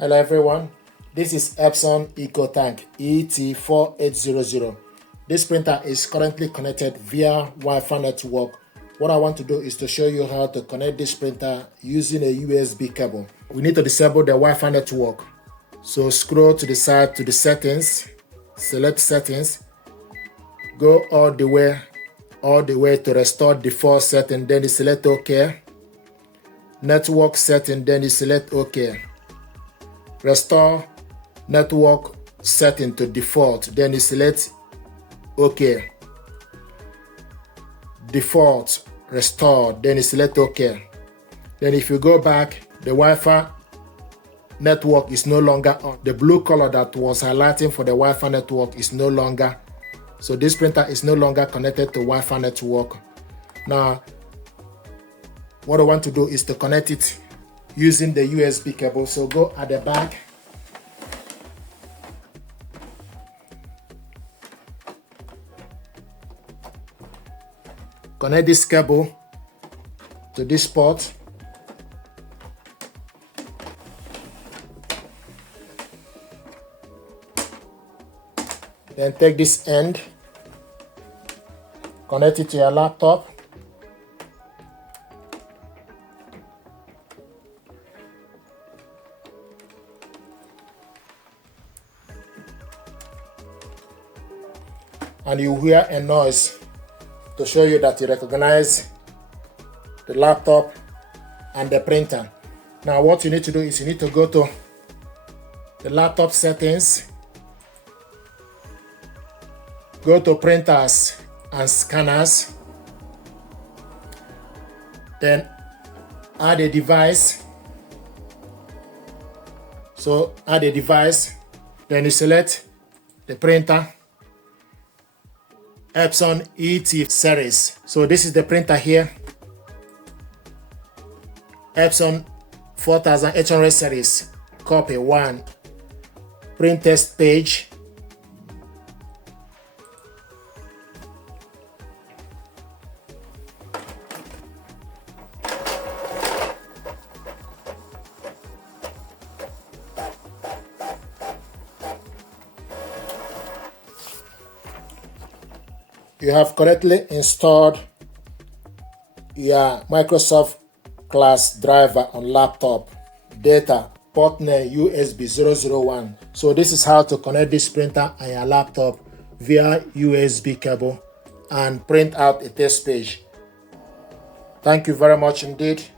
Hello everyone, this is Epson ET-4800. This printer is currently connected via Wi-Fi network. What I want to do is to show you how to connect this printer using a USB cable. We need to disable the Wi-Fi network. So scroll to the side to the settings, select settings, go all the way to restore default setting, then you select OK. Network setting, then you select OK. Restore network setting to default, then you select OK. Default restore, then you select OK. Then if you go back, the Wi-Fi network is no longer on. The blue color that was highlighting for the Wi-Fi network is no longer. So this printer is no longer connected to Wi-Fi network. Now, what I want to do is to connect it using the USB cable. So go at the back. Connect this cable to this port. Then take this end, connect it to your laptop. And you hear a noise to show you that you recognize the laptop and the printer. Now what you need to do is you need to go to the laptop settings, go to printers and scanners, then add a device. So add a device, then you select the printer, Epson ET series. So this is the printer here, Epson 4800 series, copy 1, print test page. You have correctly installed your Microsoft class driver on laptop. Data, port name USB 001. So this is how to connect this printer and your laptop via USB cable and print out a test page. Thank you very much indeed.